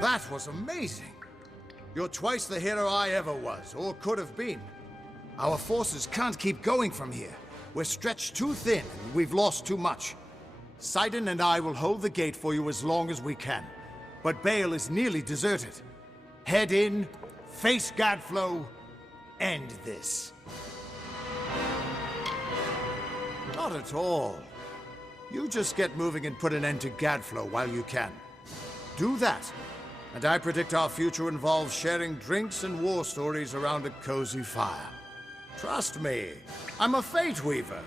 That was amazing. You're twice the hero I ever was, or could have been. Our forces can't keep going from here. We're stretched too thin, and we've lost too much. Sidon and I will hold the gate for you as long as we can. But Bale is nearly deserted. Head in, face Gadflow, end this. Not at all. You just get moving and put an end to Gadflow while you can. Do that, and I predict our future involves sharing drinks and war stories around a cozy fire. Trust me, I'm a Fate Weaver.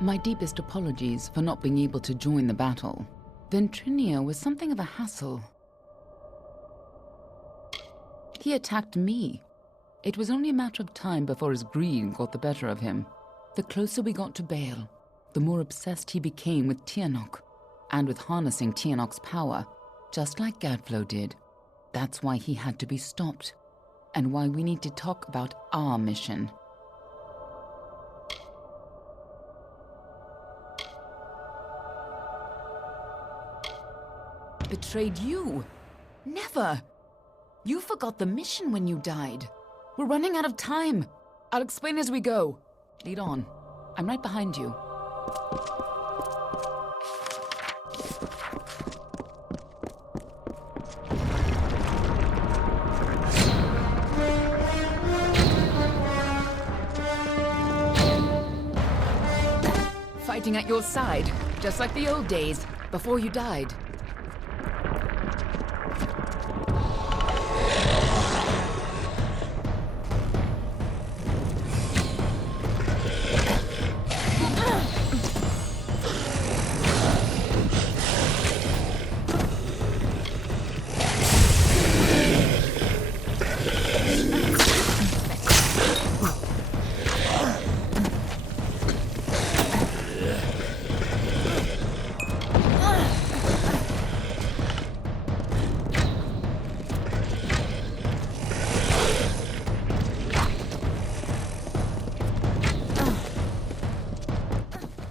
My deepest apologies for not being able to join the battle. Ventrinia was something of a hassle. He attacked me. It was only a matter of time before his greed got the better of him. The closer we got to Bale, the more obsessed he became with Tirnoch, and with harnessing Tirnoch's power, just like Gadflow did. That's why he had to be stopped, and why we need to talk about our mission. Betrayed you? Never! You forgot the mission when you died. We're running out of time. I'll explain as we go. Lead on. I'm right behind you. Fighting at your side, just like the old days, before you died.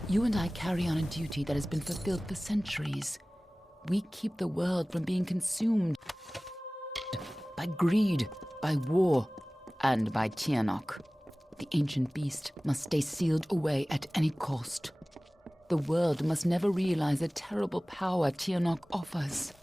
You and I carry on a duty that has been fulfilled for centuries. We keep the world from being consumed by greed, by war, and by Tirnoch. The ancient beast must stay sealed away at any cost. The world must never realize the terrible power Tirnoch offers.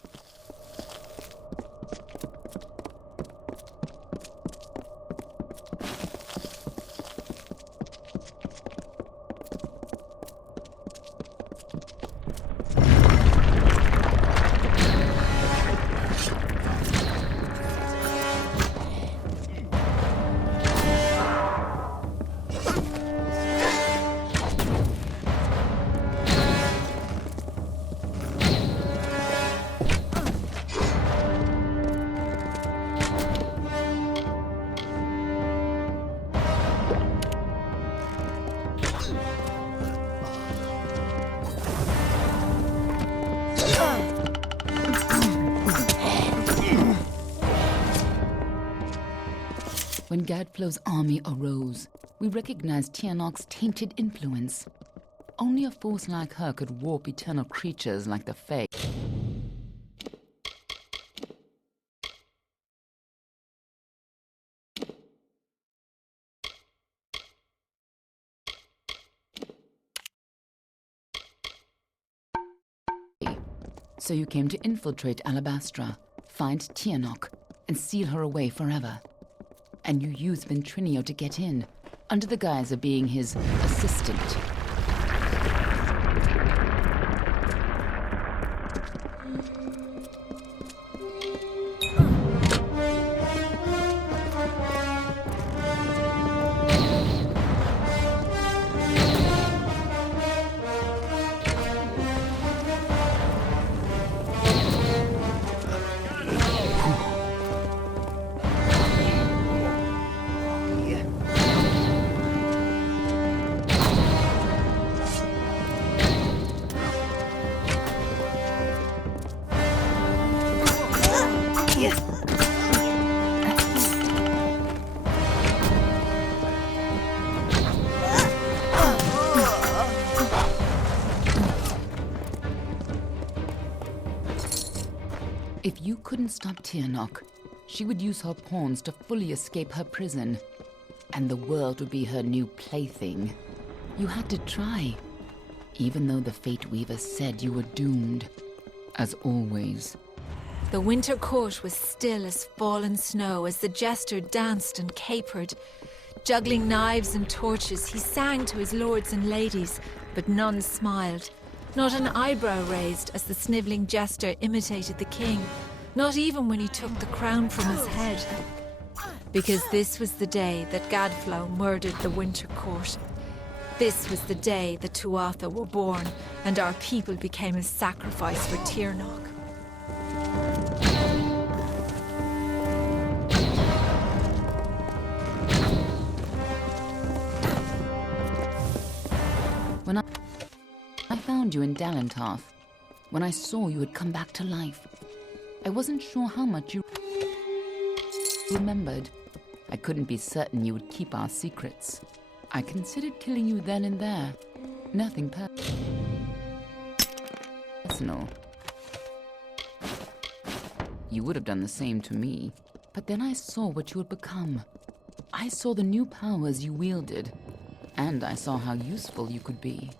When Gadflow's army arose, we recognized Tirnoch's tainted influence. Only a force like her could warp eternal creatures like the Fae. So you came to infiltrate Alabastra, find Tirnoch, and seal her away forever. And you used Ventrinia to get in, under the guise of being his assistant. If you couldn't stop Tirnoch, she would use her pawns to fully escape her prison. and the world would be her new plaything. You had to try, even though the Fate Weaver said you were doomed, as always. The winter court was still as fallen snow as the jester danced and capered. Juggling knives and torches, he sang to his lords and ladies, but none smiled. Not an eyebrow raised as the snivelling jester imitated the king, not even when he took the crown from his head. Because this was the day that Gadflow murdered the winter court. This was the day the Tuatha were born, and our people became a sacrifice for Tirnoch. When I found you in Dalentarth, when I saw you had come back to life, I wasn't sure how much you remembered. I couldn't be certain you would keep our secrets. I considered killing you then and there. Nothing personal. You would have done the same to me. But then I saw what you had become. I saw the new powers you wielded. And I saw how useful you could be.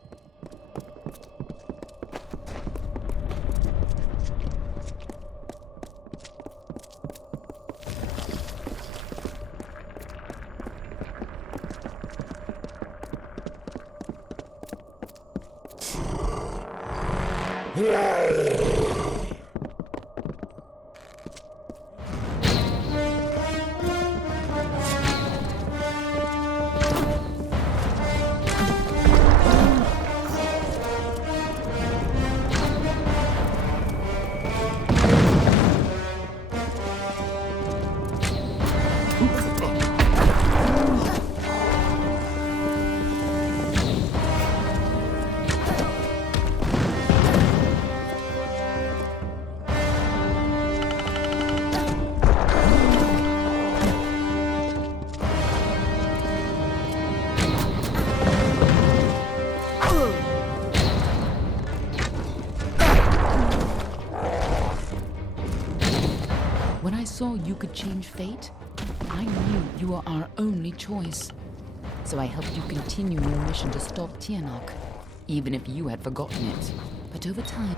When I saw you could change fate, I knew you were our only choice. So I helped you continue your mission to stop Tirnoch, even if you had forgotten it. But over time...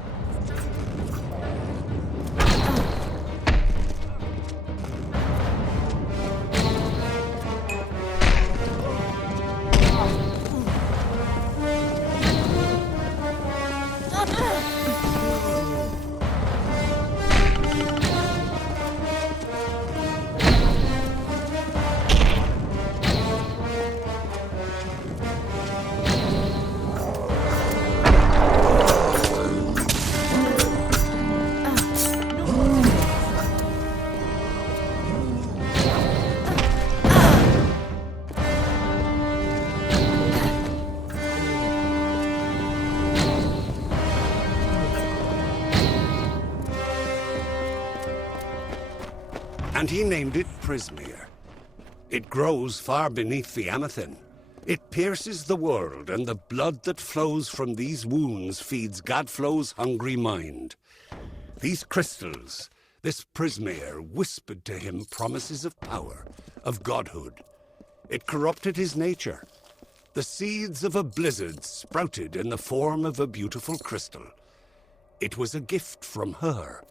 And he named it Prismere. It grows far beneath the Amethyst. It pierces the world, and the blood that flows from these wounds feeds Gadflow's hungry mind. These crystals, this Prismere, whispered to him promises of power, of godhood. It corrupted his nature. The seeds of a blizzard sprouted in the form of a beautiful crystal. It was a gift from her,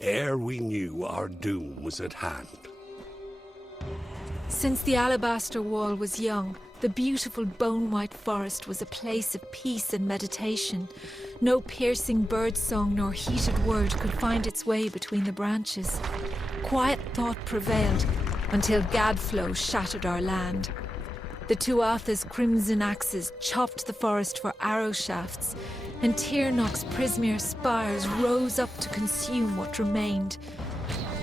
ere we knew our doom was at hand. Since the alabaster wall was young, the beautiful bone-white forest was a place of peace and meditation. No piercing birdsong nor heated word could find its way between the branches. Quiet thought prevailed until Gadflow shattered our land. The Tuatha's crimson axes chopped the forest for arrow shafts, and Tirnoch's Prismere spires rose up to consume what remained.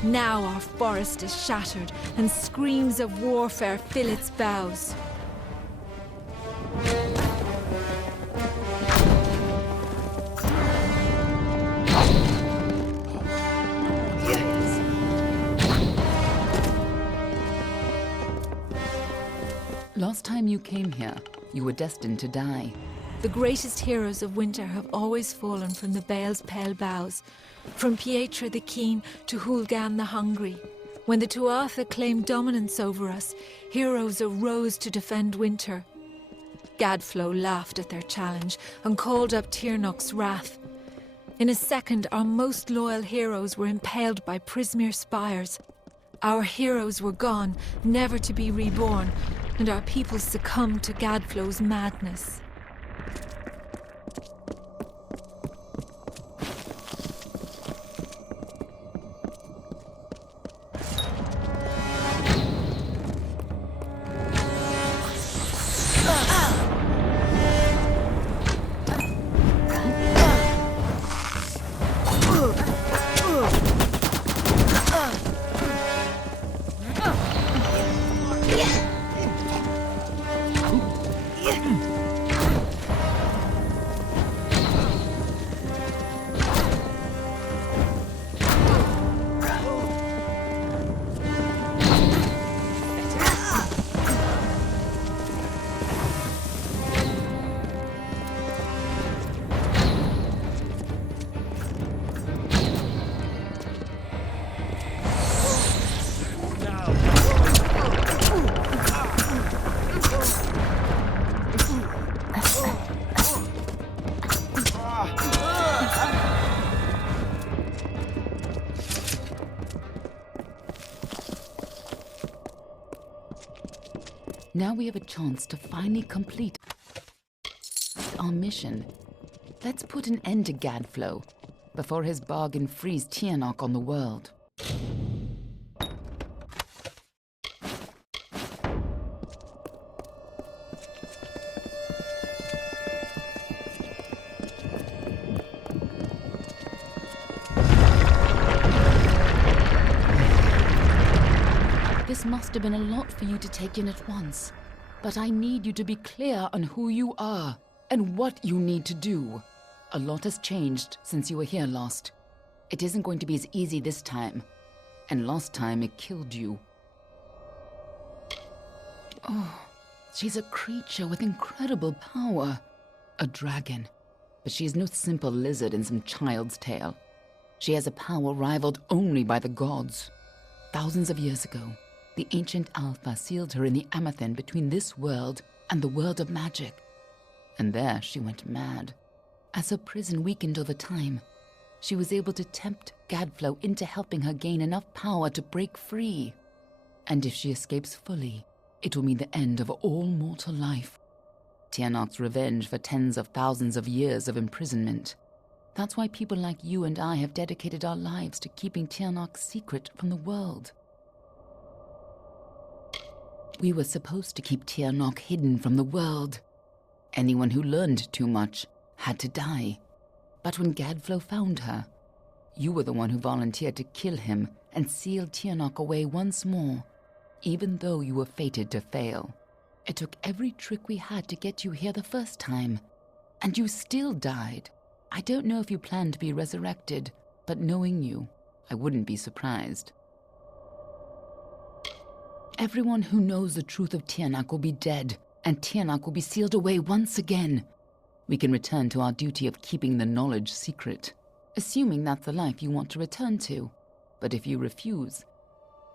Now our forest is shattered, and screams of warfare fill its boughs. Last time you came here, you were destined to die. The greatest heroes of winter have always fallen from the Bale's pale boughs, from Pietra the Keen to Hulgan the Hungry. When the Tuatha claimed dominance over us, heroes arose to defend winter. Gadflo laughed at their challenge and called up Tirnoch's wrath. In a second, our most loyal heroes were impaled by Prismeer spires. Our heroes were gone, never to be reborn, and our people succumbed to Gadflo's madness. Now we have a chance to finally complete our mission. Let's put an end to Gadflo before his bargain frees Tirnoch on the world. This must have been a lot for you to take in at once, but I need you to be clear on who you are and what you need to do. A lot has changed since you were here last. It isn't going to be as easy this time, and last time it killed you. Oh, she's a creature with incredible power. A dragon, but she is no simple lizard in some child's tale. She has a power rivaled only by the gods. Thousands of years ago, the ancient Alpha sealed her in the Amethyst between this world and the world of magic. And there she went mad. As her prison weakened over time, she was able to tempt Gadflo into helping her gain enough power to break free. And if she escapes fully, it will mean the end of all mortal life. Tirnoch's revenge for tens of thousands of years of imprisonment. That's why people like you and I have dedicated our lives to keeping Tirnoch's secret from the world. We were supposed to keep Tirnoch hidden from the world. Anyone who learned too much had to die. But when Gadflo found her, you were the one who volunteered to kill him and seal Tirnoch away once more, even though you were fated to fail. It took every trick we had to get you here the first time, and you still died. I don't know if you plan to be resurrected, but knowing you, I wouldn't be surprised. Everyone who knows the truth of Tirnoch will be dead, and Tirnoch will be sealed away once again. We can return to our duty of keeping the knowledge secret, assuming that's the life you want to return to. But if you refuse,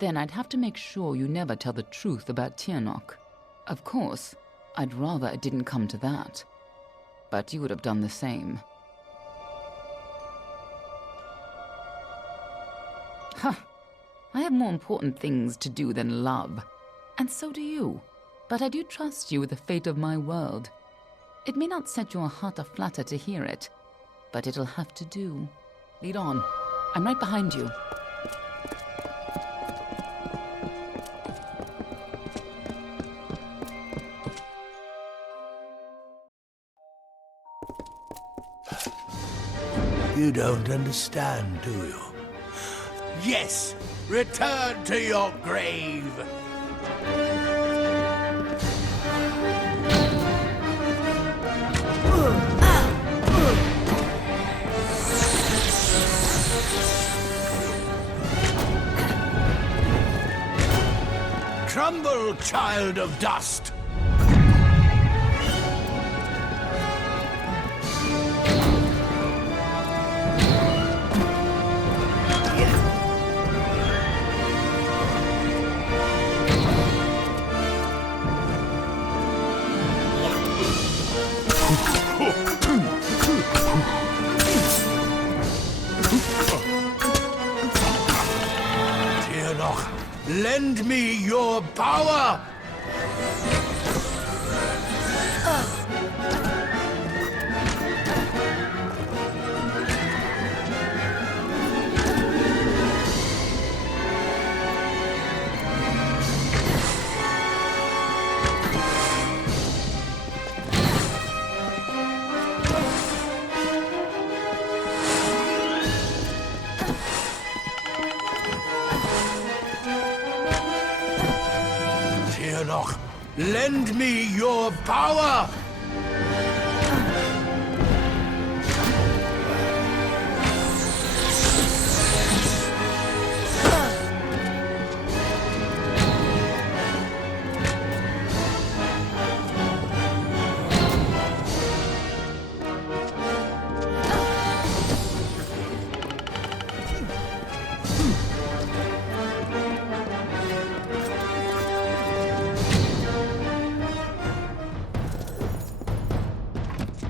then I'd have to make sure you never tell the truth about Tirnoch. Of course, I'd rather it didn't come to that. But you would have done the same. Huh. I have more important things to do than love. And so do you. But I do trust you with the fate of my world. It may not set your heart aflutter to hear it, but it'll have to do. Lead on. I'm right behind you. You don't understand, do you? Yes! Return to your grave! Crumble, child of dust! lend me your power! Tirnoch, lend me your power!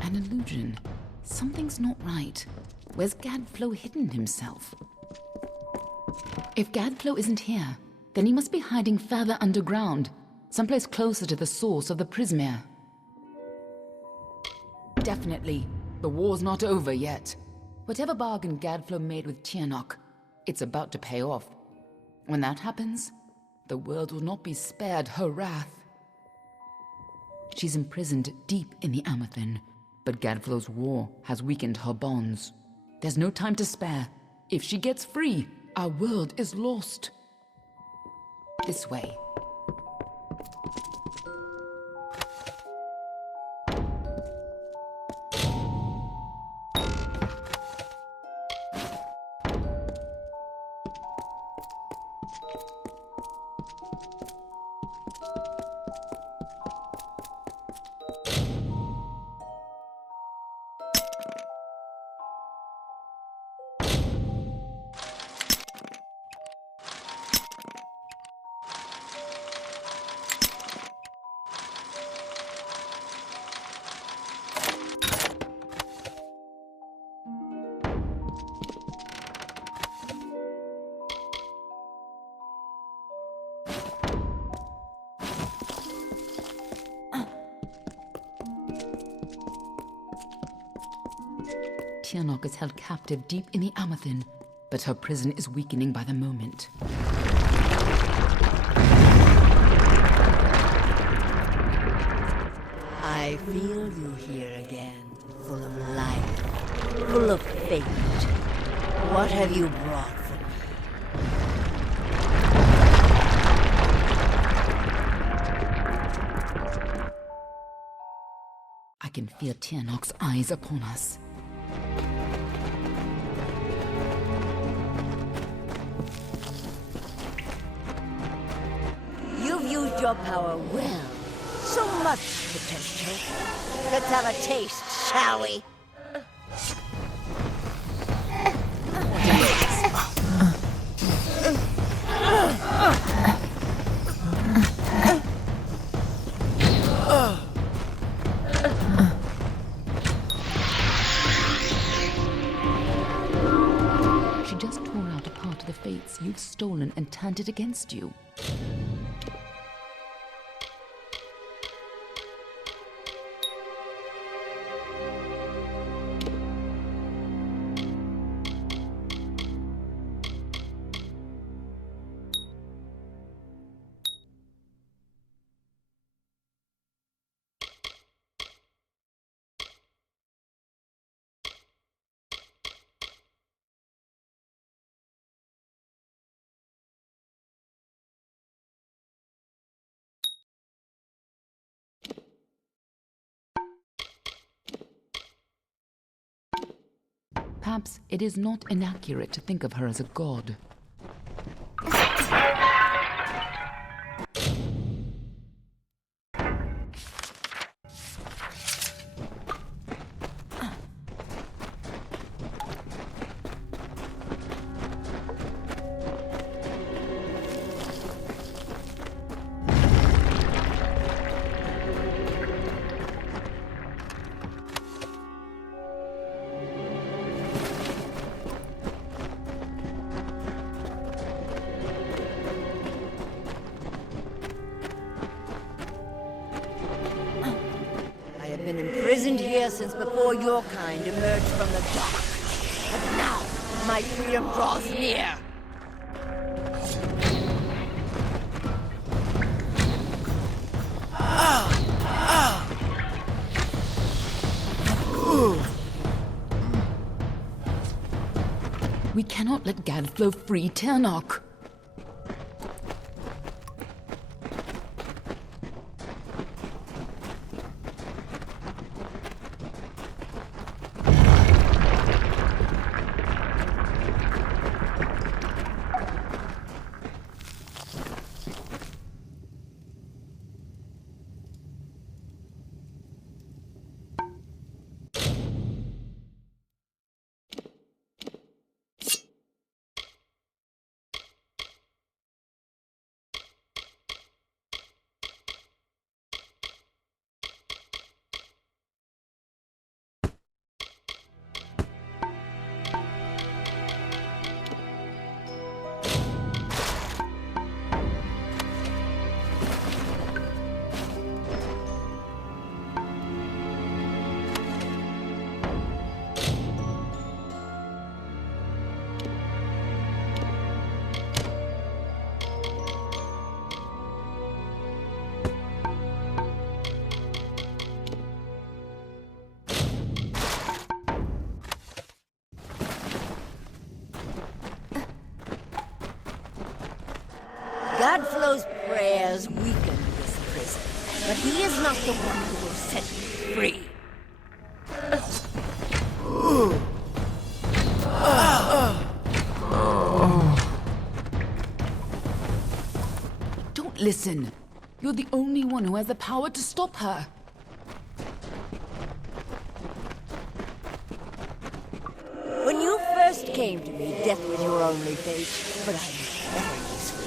An illusion. Something's not right. Where's Gadflow hidden himself? If Gadflow isn't here, then he must be hiding further underground, someplace closer to the source of the Prismere. Definitely, the war's not over yet. Whatever bargain Gadflow made with Tirnoch, it's about to pay off. When that happens, the world will not be spared her wrath. She's imprisoned deep in the Amethyst, but Gadflow's war has weakened her bonds. There's no time to spare. If she gets free, our world is lost. This way. Tirnoch is held captive deep in the Amethyst, but her prison is weakening by the moment. I feel you here again, full of life, full of fate. What have you brought for me? I can feel Tirnoch's eyes upon us. You've used your power well. So much potential. Let's have a taste, shall we? She just tore out a part of the fates you've stolen and turned it against you. Perhaps it is not inaccurate to think of her as a god. been imprisoned here since before your kind emerged from the dark. But now, my freedom draws near. We cannot let Gadflow free Tirnoch. Godflow's prayers weaken this prison, but he is not the one who will set you free. Don't listen. You're the only one who has the power to stop her. When you first came to me, death was your only fate, but I was better useful.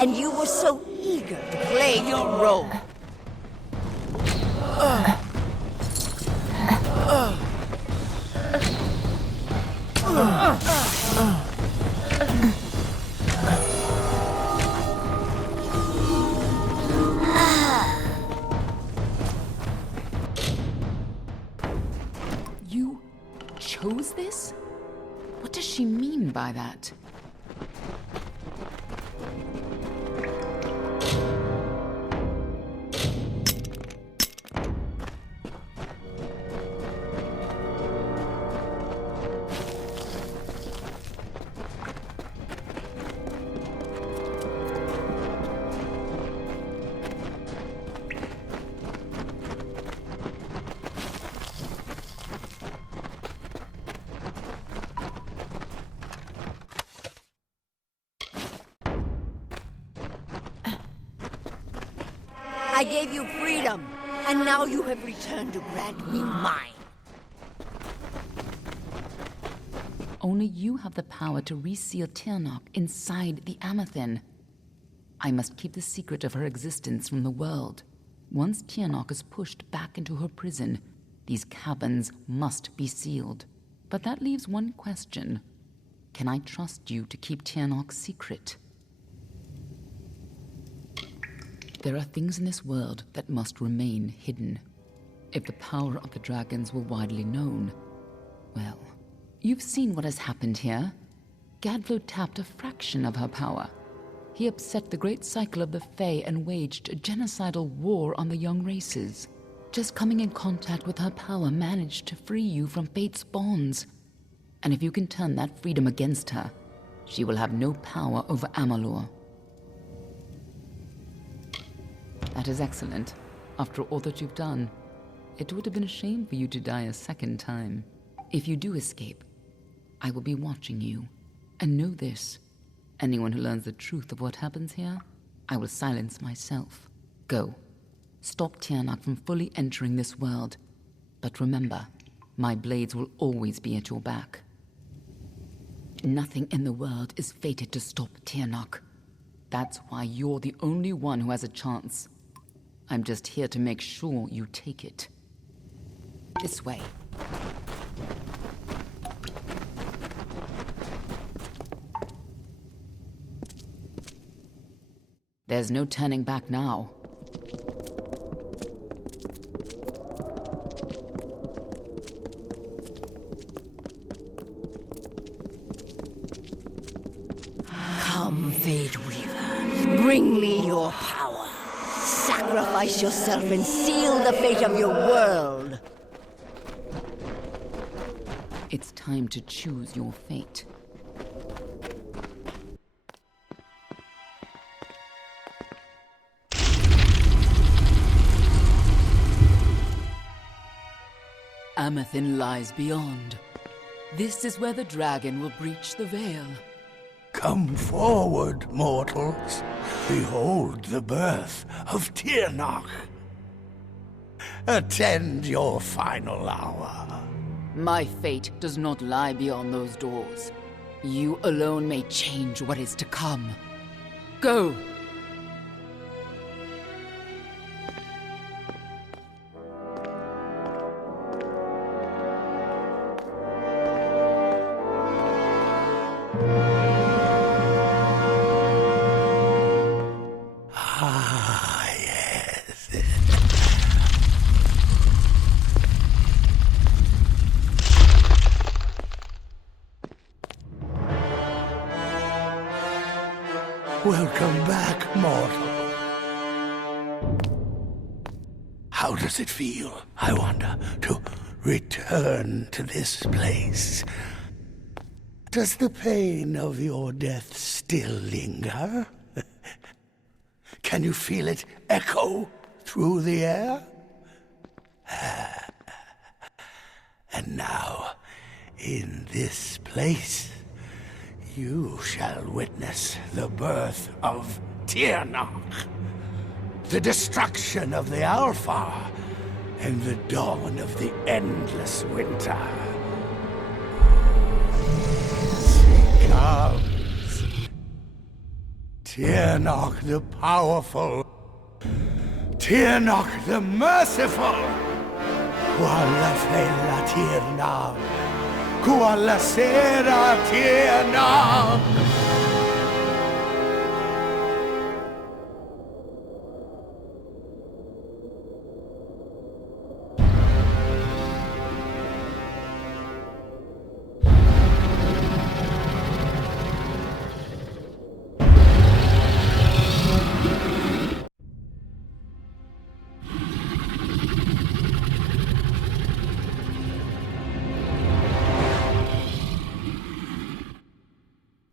And you were so eager to play your role. You chose this? What does she mean by that? I gave you freedom, and now you have returned to grant me mine. Only you have the power to reseal Tirnoch inside the Amethyst. I must keep the secret of her existence from the world. Once Tirnoch is pushed back into her prison, these caverns must be sealed. But that leaves one question. Can I trust you to keep Tirnoch's secret? There are things in this world that must remain hidden. If the power of the dragons were widely known, well, you've seen what has happened here. Gadflow tapped a fraction of her power. He upset the great cycle of the Fae and waged a genocidal war on the young races. Just coming in contact with her power managed to free you from fate's bonds. And if you can turn that freedom against her, she will have no power over Amalur. That is excellent. After all that you've done, it would have been a shame for you to die a second time. If you do escape, I will be watching you. And know this, anyone who learns the truth of what happens here, I will silence myself. Go. Stop Tirnoch from fully entering this world. But remember, my blades will always be at your back. Nothing in the world is fated to stop Tirnoch. That's why you're the only one who has a chance. I'm just here to make sure you take it. This way. There's no turning back now. Bring me your power. Sacrifice yourself and seal the fate of your world. It's time to choose your fate. Amathin lies beyond. This is where the dragon will breach the veil. Come forward, mortals. Behold the birth of Tirnoch. Attend your final hour. My fate does not lie beyond those doors. You alone may change what is to come. Go! Ah, yes. Welcome back, mortal. How does it feel, I wonder, to return to this place? Does the pain of your death still linger? Can you feel it echo through the air? And now, in this place, you shall witness the birth of Tirnoch, the destruction of the Alpha, and the dawn of the endless winter. She comes. Tirnoch the powerful, Tirnoch the merciful. Qualla fella Tirnoch, qualla sera Tirnoch.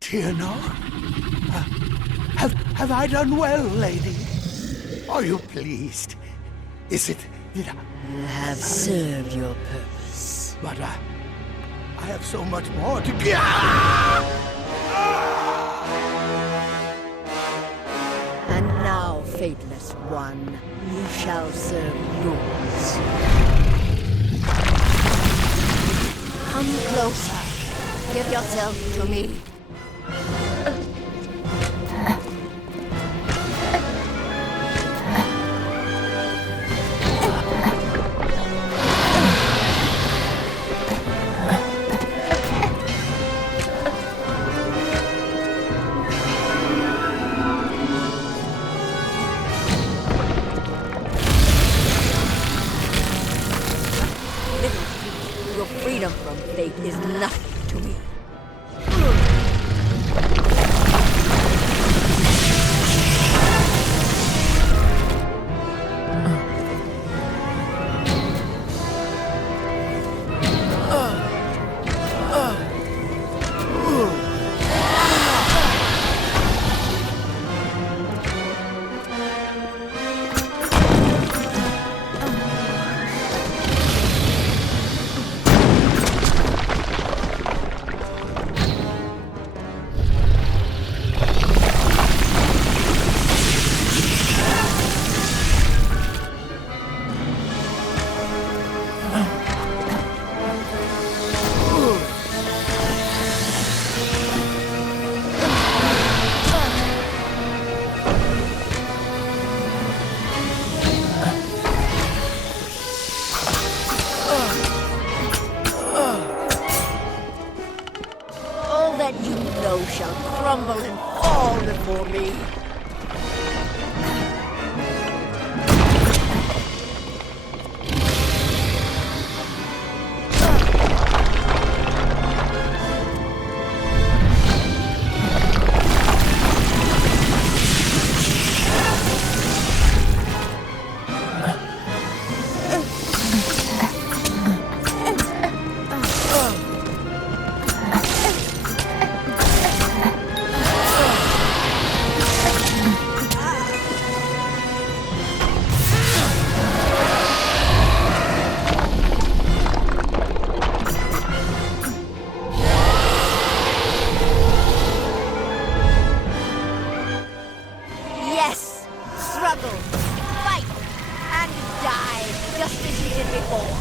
Tirnoch? Have I done well, lady? Are you pleased? Is it that You have served your purpose. But I have so much more to give. And now, faithless one, you shall serve yours. Come closer. Give yourself to me. Your freedom from fate is nothing to me. die, just as you did before.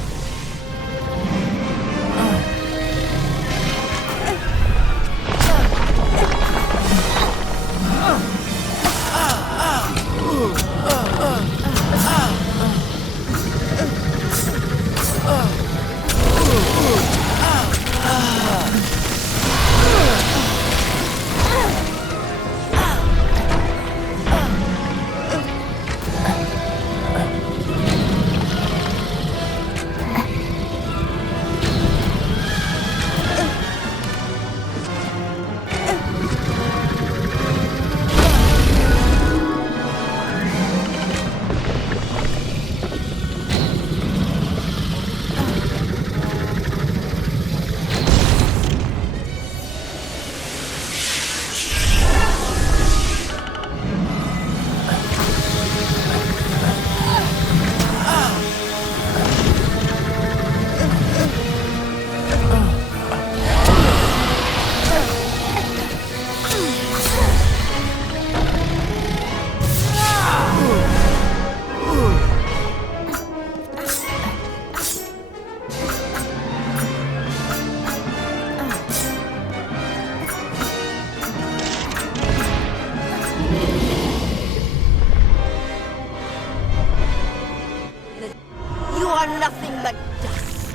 You are nothing but dust.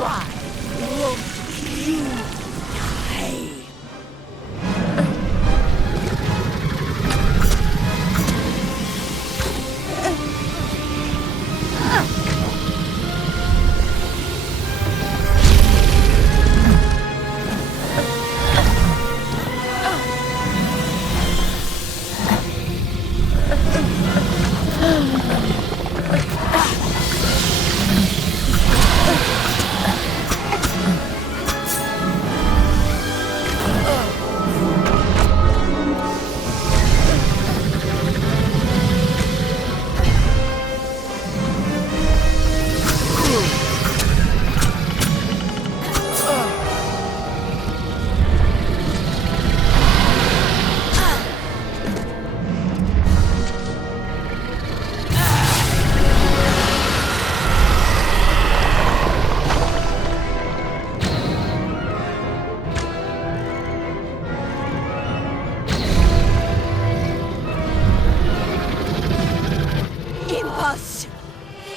Why won't you die?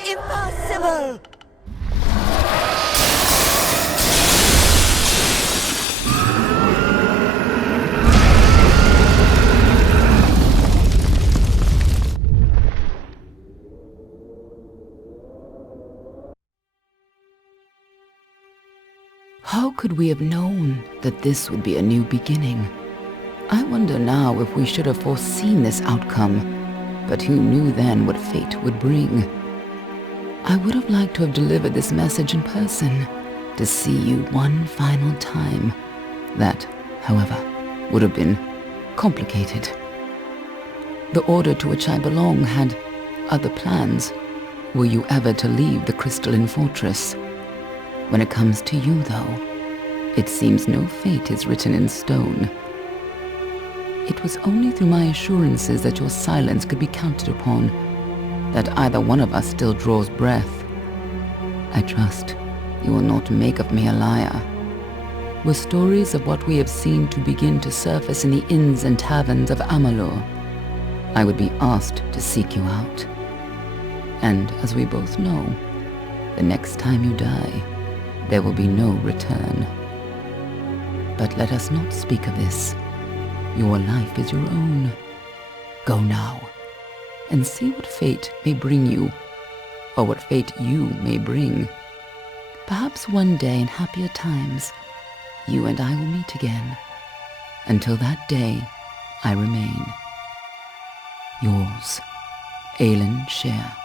Impossible! How could we have known that this would be a new beginning? I wonder now if we should have foreseen this outcome, but who knew then what fate would bring? I would have liked to have delivered this message in person, to see you one final time. That, however, would have been complicated. The order to which I belong had other plans. Were you ever to leave the crystalline fortress? When it comes to you, though, it seems no fate is written in stone. It was only through my assurances that your silence could be counted upon, that either one of us still draws breath. I trust you will not make of me a liar. Were stories of what we have seen to begin to surface in the inns and taverns of Amalur, I would be asked to seek you out. And as we both know, the next time you die, there will be no return. But let us not speak of this. Your life is your own. Go now, and see what fate may bring you, or what fate you may bring. Perhaps one day in happier times, you and I will meet again. Until that day, I remain yours, Aelin Share.